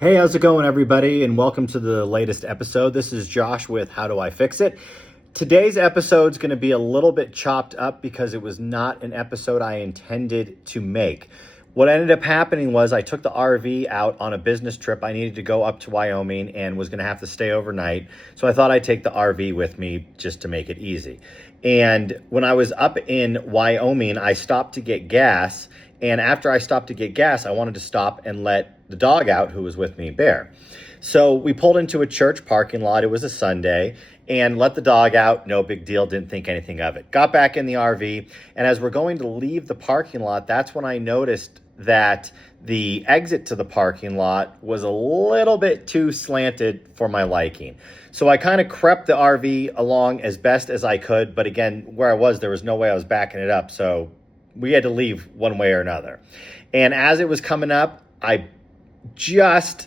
Hey, how's it going, everybody? And welcome to the latest episode. This is Josh with How Do I Fix It? Today's episode is going to be a little bit chopped up because it was not an episode I intended to make. What ended up happening was I took the RV out on a business trip. I needed to go up to Wyoming and was going to have to stay overnight. So I thought I'd take the RV with me just to make it easy. And when I was up in Wyoming, I stopped to get gas. And after I stopped to get gas, I wanted to stop and let the dog out who was with me, Bear. So we pulled into a church parking lot. It was a Sunday, and let the dog out. No big deal. Didn't think anything of it. Got back in the RV, and as we're going to leave the parking lot, that's when I noticed that the exit to the parking lot was a little bit too slanted for my liking. So I kind of crept the RV along as best as I could, but again, where I was, there was no way I was backing it up, so we had to leave one way or another. And as it was coming up, I just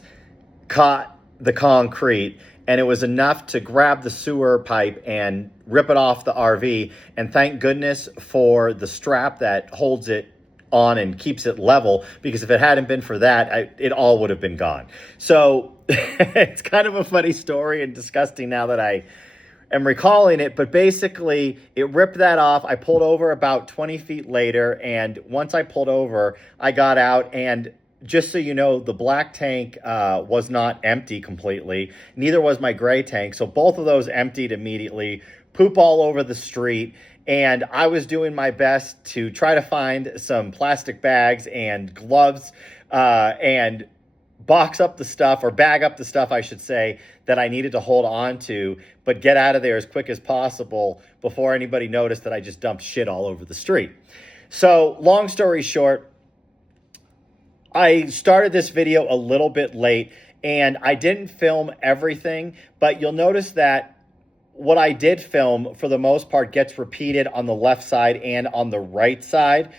caught the concrete, and it was enough to grab the sewer pipe and rip it off the RV. And thank goodness for the strap that holds it on and keeps it level, because if it hadn't been for that, it all would have been gone. So it's kind of a funny story and disgusting now that I am recalling it, but basically it ripped that off. I pulled over about 20 feet later, and once I pulled over, I got out, and just so you know, the black tank was not empty completely. Neither was my gray tank. So both of those emptied immediately, poop all over the street. And I was doing my best to try to find some plastic bags and gloves and box up the stuff, or bag up the stuff, I should say, that I needed to hold on to, but get out of there as quick as possible before anybody noticed that I just dumped shit all over the street. So long story short, I started this video a little bit late, and I didn't film everything, but you'll notice that what I did film, for the most part, gets repeated on the left side and on the right side.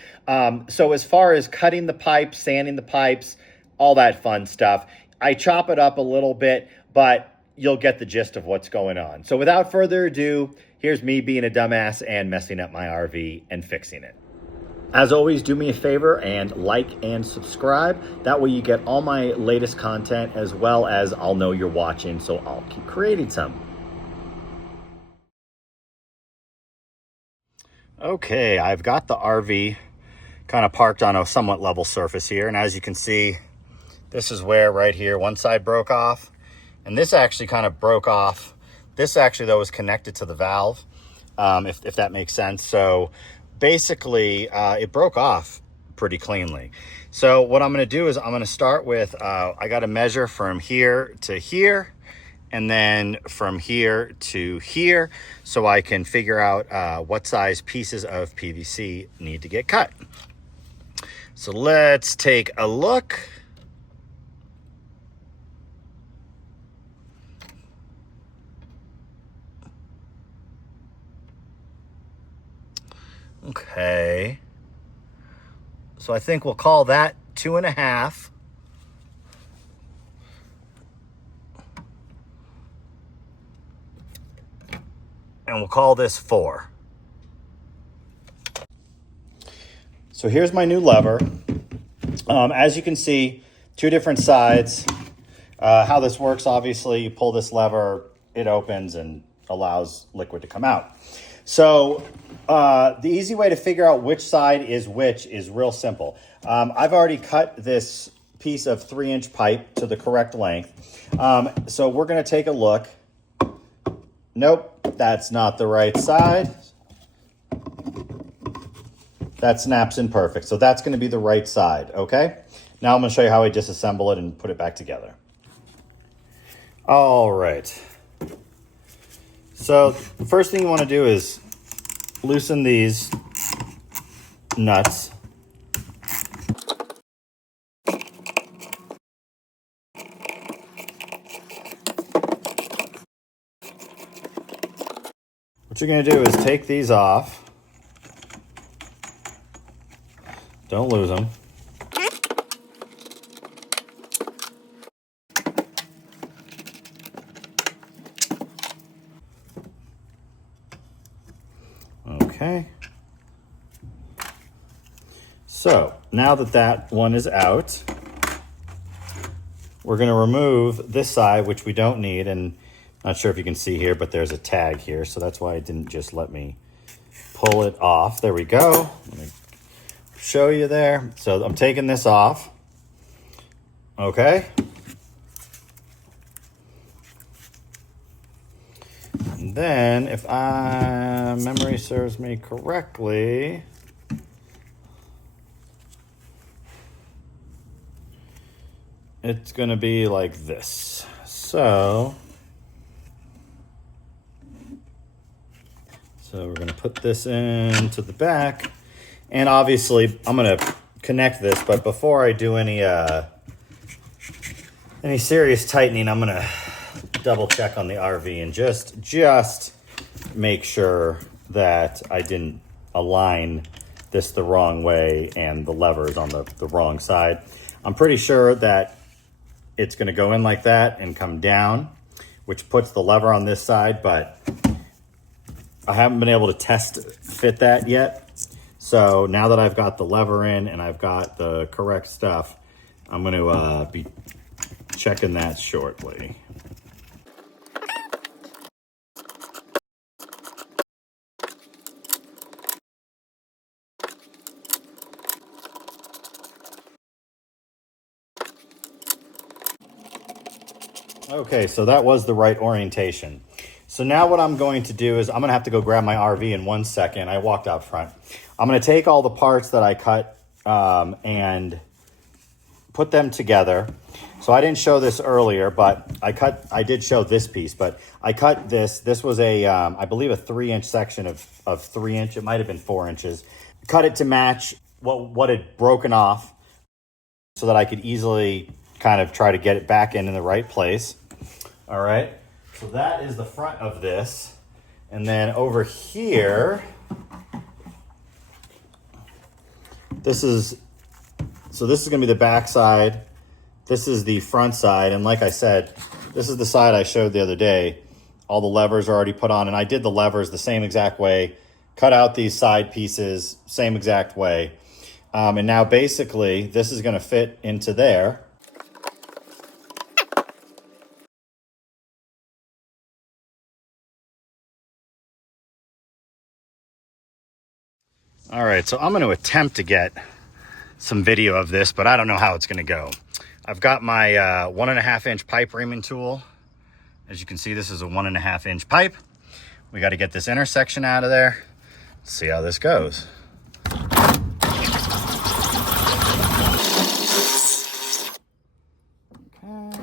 So as far as cutting the pipes, sanding the pipes, all that fun stuff, I chop it up a little bit, but you'll get the gist of what's going on. So without further ado, here's me being a dumbass and messing up my RV and fixing it. As always, do me a favor and like and subscribe. That way you get all my latest content, as well as I'll know you're watching, so I'll keep creating some. Okay, I've got the RV kind of parked on a somewhat level surface here, and as you can see, this is where right here one side broke off, and this actually kind of broke off. This actually, though, was connected to the valve, if that makes sense. So basically, it broke off pretty cleanly. So what I'm going to do is I'm going to start with, I got to measure from here to here, and then from here to here, so I can figure out what size pieces of PVC need to get cut. So let's take a look. Okay, so I think we'll call that 2.5. And we'll call this 4. So here's my new lever. As you can see, 2 different sides. How this works, obviously, you pull this lever, it opens and allows liquid to come out. So the easy way to figure out which side is which is real simple. I've already cut this piece of 3-inch pipe to the correct length. So we're going to take a look. Nope, that's not the right side. That snaps in perfect. So that's going to be the right side, okay? Now I'm going to show you how I disassemble it and put it back together. All right. So the first thing you want to do is loosen these nuts. What you're going to do is take these off. Don't lose them. Okay. So now that that one is out, we're we're gonna remove this side, which we don't need, and not sure if you can see here, but there's a tag here, so that's why it didn't just let me pull it off. There we go. Let me show you there. So I'm taking this off. Okay. And then, if memory serves me correctly, it's gonna be like this. So we're gonna put this into the back, and obviously I'm gonna connect this, but before I do any serious tightening, I'm gonna double check on the RV and just make sure that I didn't align this the wrong way and the lever is on the wrong side. I'm pretty sure that it's gonna go in like that and come down, which puts the lever on this side, but I haven't been able to test fit that yet. So now that I've got the lever in and I've got the correct stuff, I'm going to be checking that shortly. Okay, so that was the right orientation. So now what I'm going to do is I'm gonna have to go grab my RV in 1 second. I walked out front. I'm gonna take all the parts that I cut and put them together. So I didn't show this earlier, but I did show this piece, but I cut this. This was a, I believe a 3-inch section of 3 inch. It might've been 4 inches. Cut it to match what had broken off so that I could easily kind of try to get it back in the right place. All right. So that is the front of this. And then over here, this is gonna be the back side. This is the front side. And like I said, this is the side I showed the other day. All the levers are already put on, and I did the levers the same exact way, cut out these side pieces, same exact way. And now basically this is gonna fit into there. All right, so I'm going to attempt to get some video of this, but I don't know how it's going to go. I've got my 1.5 inch pipe reaming tool. As you can see, this is a 1.5 inch pipe. We got to get this intersection out of there. Let's see how this goes. Okay.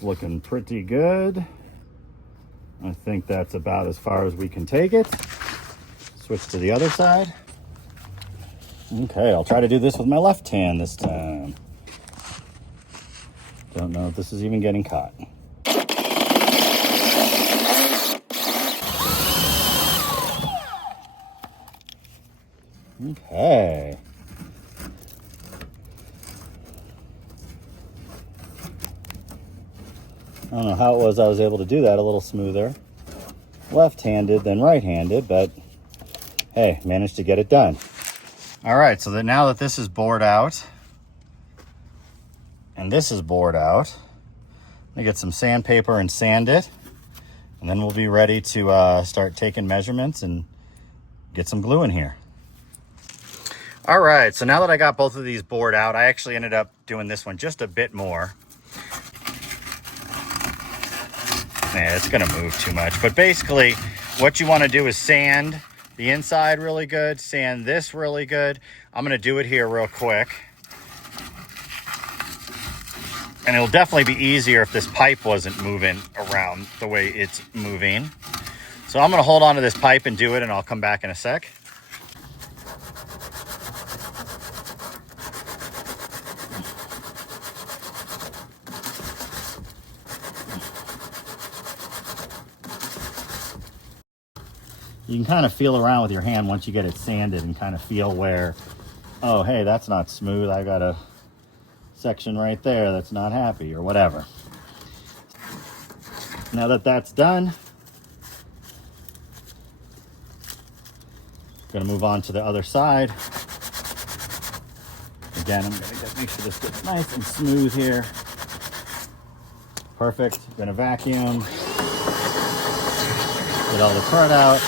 Looking pretty good. I think that's about as far as we can take it. Switch to the other side. Okay, I'll try to do this with my left hand this time. Don't know if this is even getting caught. Okay. I don't know how it was I was able to do that a little smoother. Left-handed than right-handed, but hey, managed to get it done. All right, so that now that this is bored out, and this is bored out, I'm gonna get some sandpaper and sand it, and then we'll be ready to start taking measurements and get some glue in here. All right, so now that I got both of these bored out, I actually ended up doing this one just a bit more. Yeah, it's gonna move too much, but basically what you want to do is sand the inside really good, sand this really good. I'm gonna do it here real quick, and it'll definitely be easier if this pipe wasn't moving around the way it's moving. So I'm gonna hold on to this pipe and do it, and I'll come back in a sec. You can kind of feel around with your hand once you get it sanded and kind of feel where, oh, hey, that's not smooth. I got a section right there that's not happy or whatever. Now that that's done, Gonna move on to the other side. Again, I'm gonna make sure this gets nice and smooth here. Perfect. Gonna vacuum. Get all the crud out.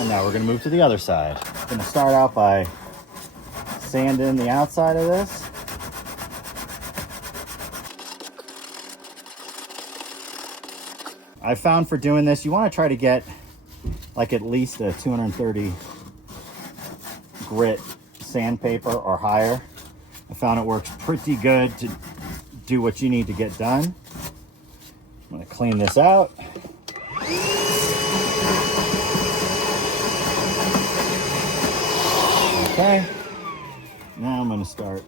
And now we're gonna move to the other side. Gonna start out by sanding the outside of this. I found for doing this, you want to try to get like at least a 230 grit sandpaper or higher. I found it works pretty good to do what you need to get done. I'm going to clean this out. Okay, now I'm going to start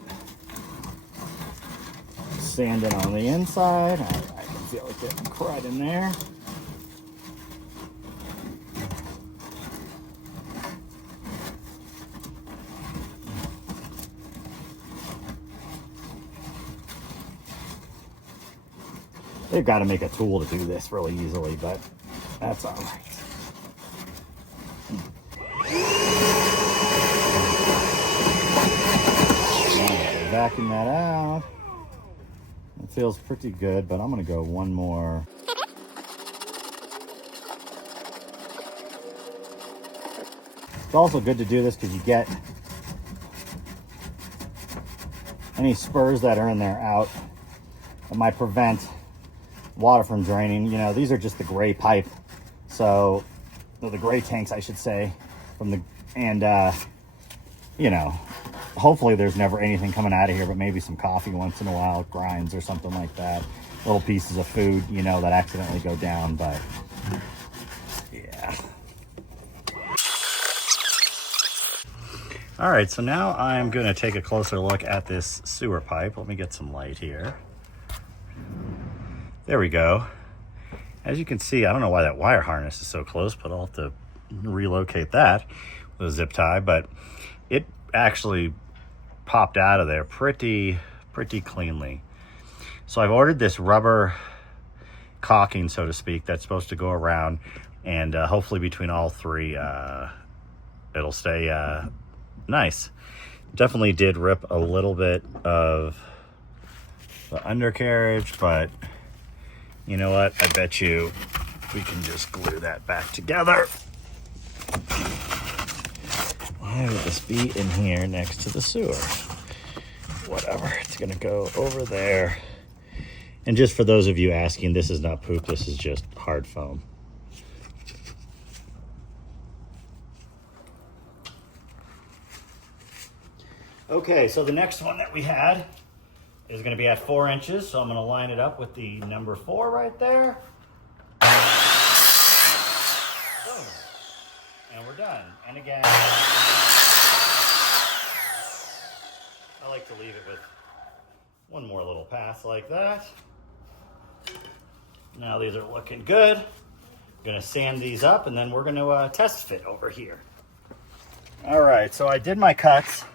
sanding on the inside. I can feel it getting crud in there. They've got to make a tool to do this really easily, but that's all right. Vacuum that out. It feels pretty good, but I'm gonna go one more. It's also good to do this because you get any spurs that are in there out. It might prevent water from draining. You know, these are just the gray pipe, so the gray tanks, I should say, from the, and you know, hopefully there's never anything coming out of here, but maybe some coffee once in a while, grinds or something like that. Little pieces of food, you know, that accidentally go down, but yeah. All right, so now I'm gonna take a closer look at this sewer pipe. Let me get some light here. There we go. As you can see, I don't know why that wire harness is so close, but I'll have to relocate that with a zip tie, but it actually popped out of there pretty cleanly. So I've ordered this rubber caulking, so to speak, that's supposed to go around, and hopefully between all three it'll stay nice. Definitely did rip a little bit of the undercarriage, but you know what, I bet you we can just glue that back together. Why would this be in here next to the sewer? Whatever, it's gonna go over there. And just for those of you asking, this is not poop, this is just hard foam. Okay, so the next one that we had is gonna be at 4 inches, so I'm gonna line it up with the number 4 right there. Boom. And we're done. And again, I like to leave it with one more little pass like that. Now these are looking good. I'm gonna sand these up and then we're gonna test fit over here. All right, so I did my cuts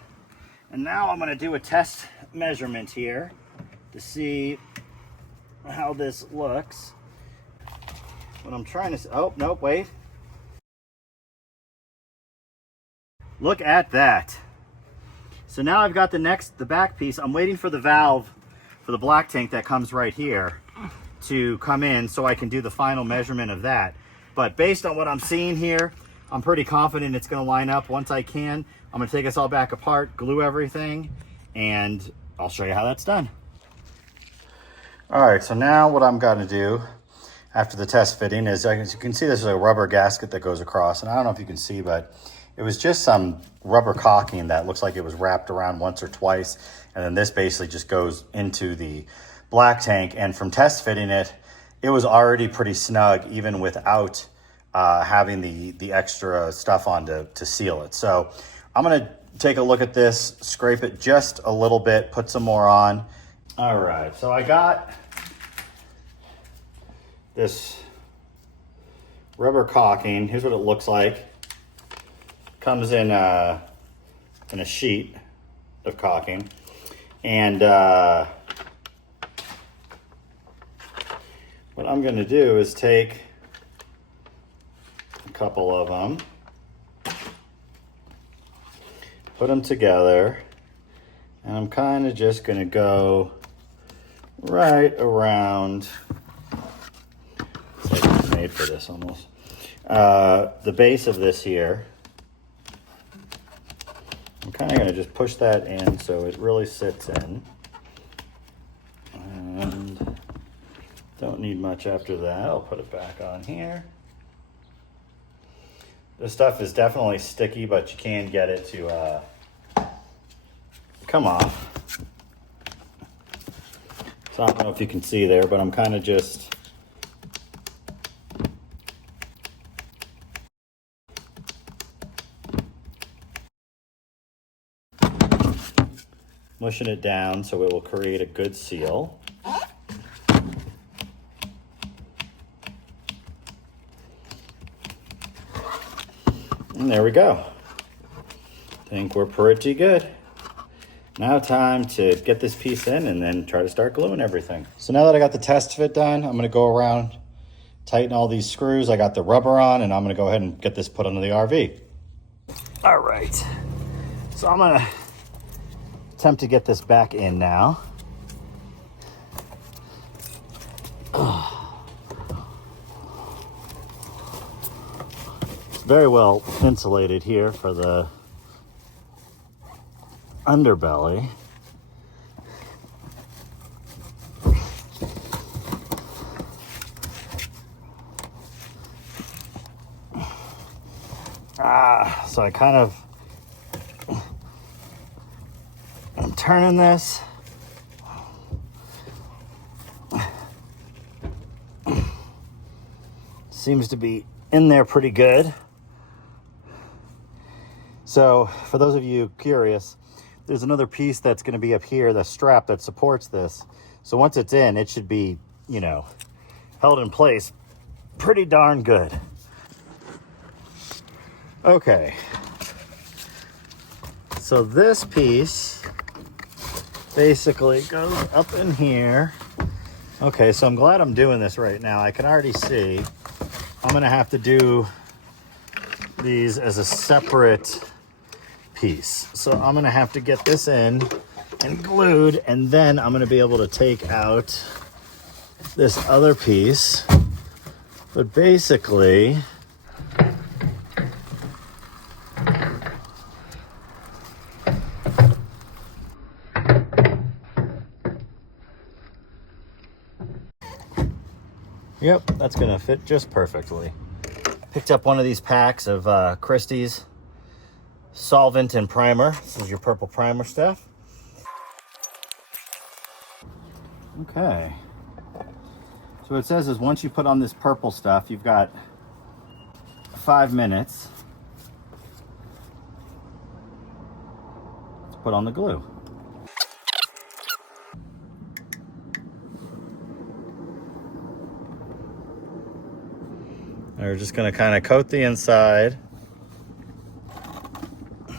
and now I'm gonna do a test measurement here to see how this looks. What I'm trying to, oh, nope, wait. Look at that. So now I've got the back piece. I'm waiting for the valve for the black tank that comes right here to come in so I can do the final measurement of that. But based on what I'm seeing here, I'm pretty confident it's gonna line up. Once I can, I'm gonna take us all back apart, glue everything, and I'll show you how that's done. All right, so now what I'm gonna do after the test fitting is, as you can see, this is a rubber gasket that goes across, and I don't know if you can see, but it was just some rubber caulking that looks like it was wrapped around once or twice, and then this basically just goes into the black tank. And from test fitting it, it was already pretty snug, even without having the extra stuff on to seal it. So I'm gonna take a look at this, scrape it just a little bit, put some more on. All right, so I got this rubber caulking. Here's what it looks like. Comes in a sheet of caulking, and what I'm going to do is take a couple of them, put them together, and I'm kind of just going to go right around, it's like it's made for this almost, the base of this here. I'm kind of going to just push that in so it really sits in. And don't need much after that. I'll put it back on here. This stuff is definitely sticky, but you can get it to come off. So I don't know if you can see there, but I'm kind of just mushing it down so it will create a good seal. And there we go. I think we're pretty good. Now time to get this piece in and then try to start gluing everything. So now that I got the test fit done, I'm gonna go around, tighten all these screws. I got the rubber on, and I'm gonna go ahead and get this put onto the RV. All right, so I'm gonna attempt to get this back in now. It's very well insulated here for the underbelly. So I kind of, I'm turning this. Seems to be in there pretty good. So for those of you curious, there's another piece that's going to be up here, the strap that supports this. So once it's in, it should be, you know, held in place pretty darn good. Okay. So this piece basically goes up in here. Okay, so I'm glad I'm doing this right now. I can already see I'm going to have to do these as a separate piece. So I'm going to have to get this in and glued, and then I'm going to be able to take out this other piece. But basically, yep, that's going to fit just perfectly. Picked up one of these packs of Christie's solvent and primer. This is your purple primer stuff. Okay. So what it says is once you put on this purple stuff, you've got 5 minutes to put on the glue. And we're just going to kind of coat the inside.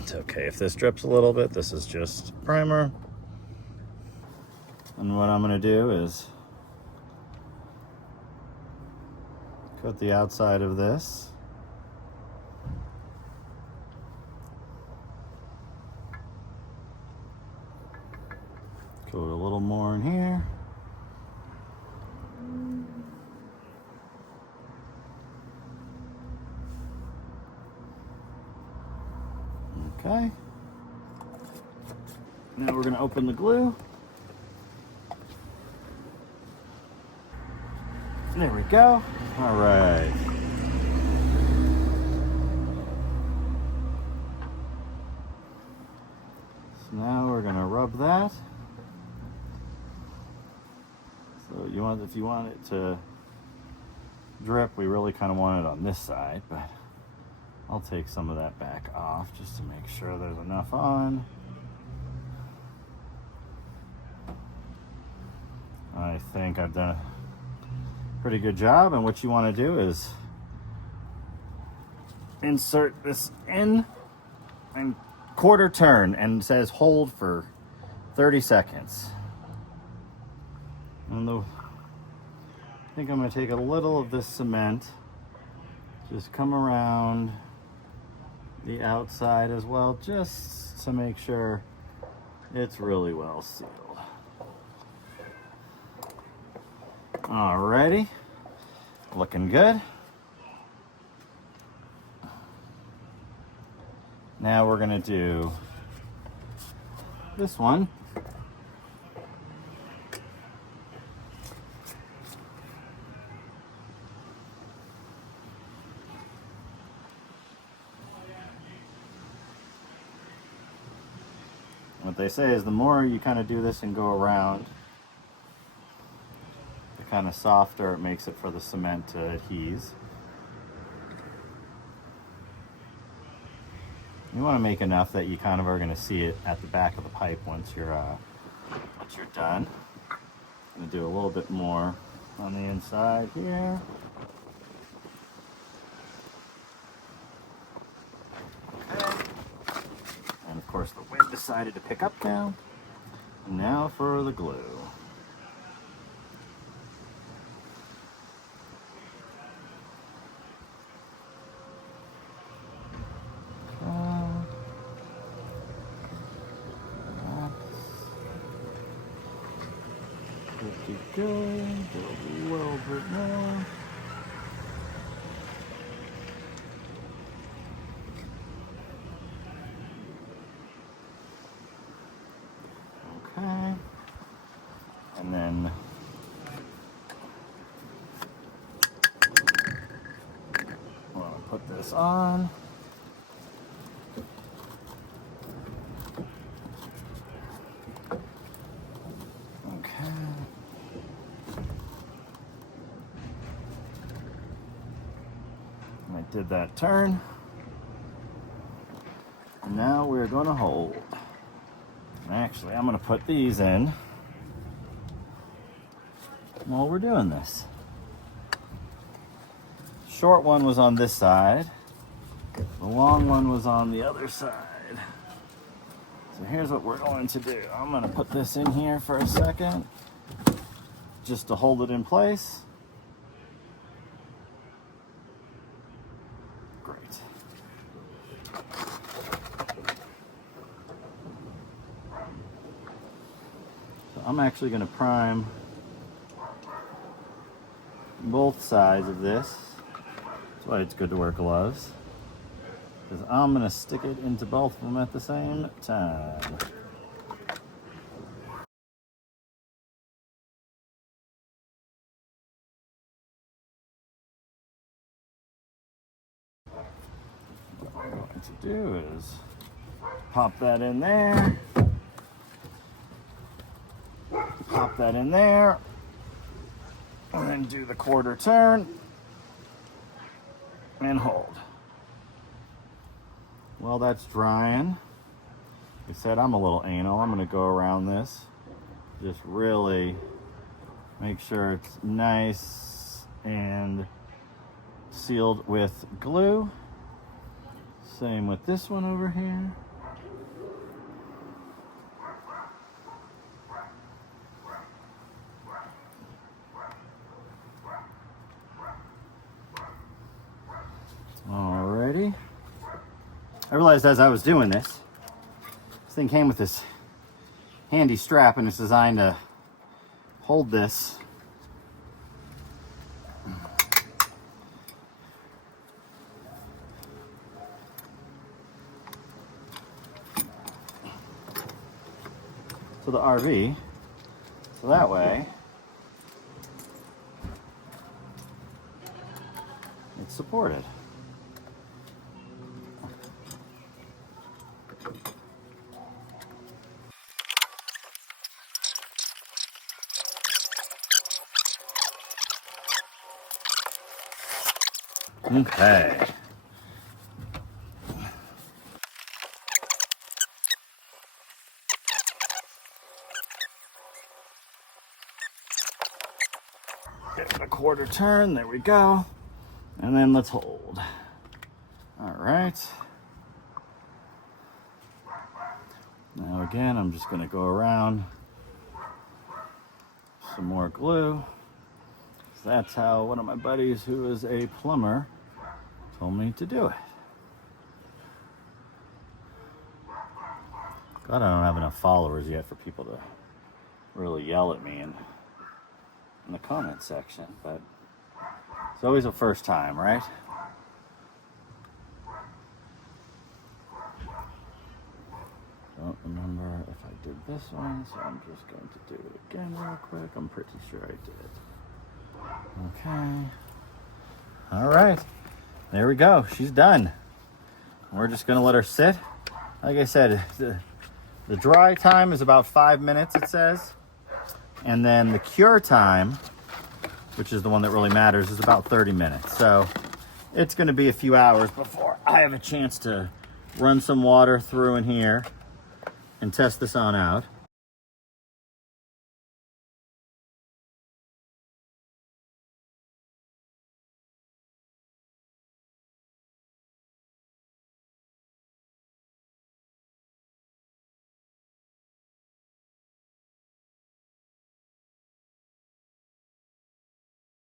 It's okay if this drips a little bit. This is just primer. And what I'm going to do is coat the outside of this. Coat a little more in here. Okay. Now we're going to open the glue. There we go. All right. So now we're going to rub that. So if you want it to drip, we really kind of want it on this side, but I'll take some of that back off just to make sure there's enough on. I think I've done a pretty good job, and what you want to do is insert this in and quarter turn, and it says hold for 30 seconds. And I think I'm going to take a little of this cement just come around the outside as well, just to make sure it's really well sealed. Alrighty, looking good. Now we're gonna do this one. What they say is the more you kind of do this and go around, the kind of softer it makes it for the cement to adhese. You want to make enough that you kind of are going to see it at the back of the pipe once you're done. I'm going to do a little bit more on the inside here. And of course the wind decided to pick up now. And now for the glue. Pretty good. Do a little bit more. Okay. And then I'm going to put this on. I did that turn. And now we're going to hold. Actually, I'm going to put these in while we're doing this. Short one was on this side. The long one was on the other side. So here's what we're going to do. I'm going to put this in here for a second, just to hold it in place. Great. So I'm actually going to prime both sides of this. That's why it's good to wear gloves, because I'm going to stick it into both of them at the same time. What we're going to do is pop that in there, pop that in there, and then do the quarter turn and hold. While that's drying, like I said, I'm a little anal. I'm going to go around this, just really make sure it's nice and sealed with glue. Same with this one over here. Alrighty. I realized as I was doing this thing came with this handy strap, and it's designed to hold this to the RV, so that way it's supported. Okay. Get a quarter turn, there we go. And then let's hold. All right. Now again, I'm just gonna go around some more glue. That's how one of my buddies who is a plumber told me to do it. God, I don't have enough followers yet for people to really yell at me in the comment section, but it's always a first time, right? Don't remember if I did this one, so I'm just going to do it again real quick. I'm pretty sure I did. Okay. All right. There we go. She's done. We're just going to let her sit. Like I said, the dry time is about 5 minutes, it says. And then the cure time, which is the one that really matters, is about 30 minutes. So it's going to be a few hours before I have a chance to run some water through in here and test this on out.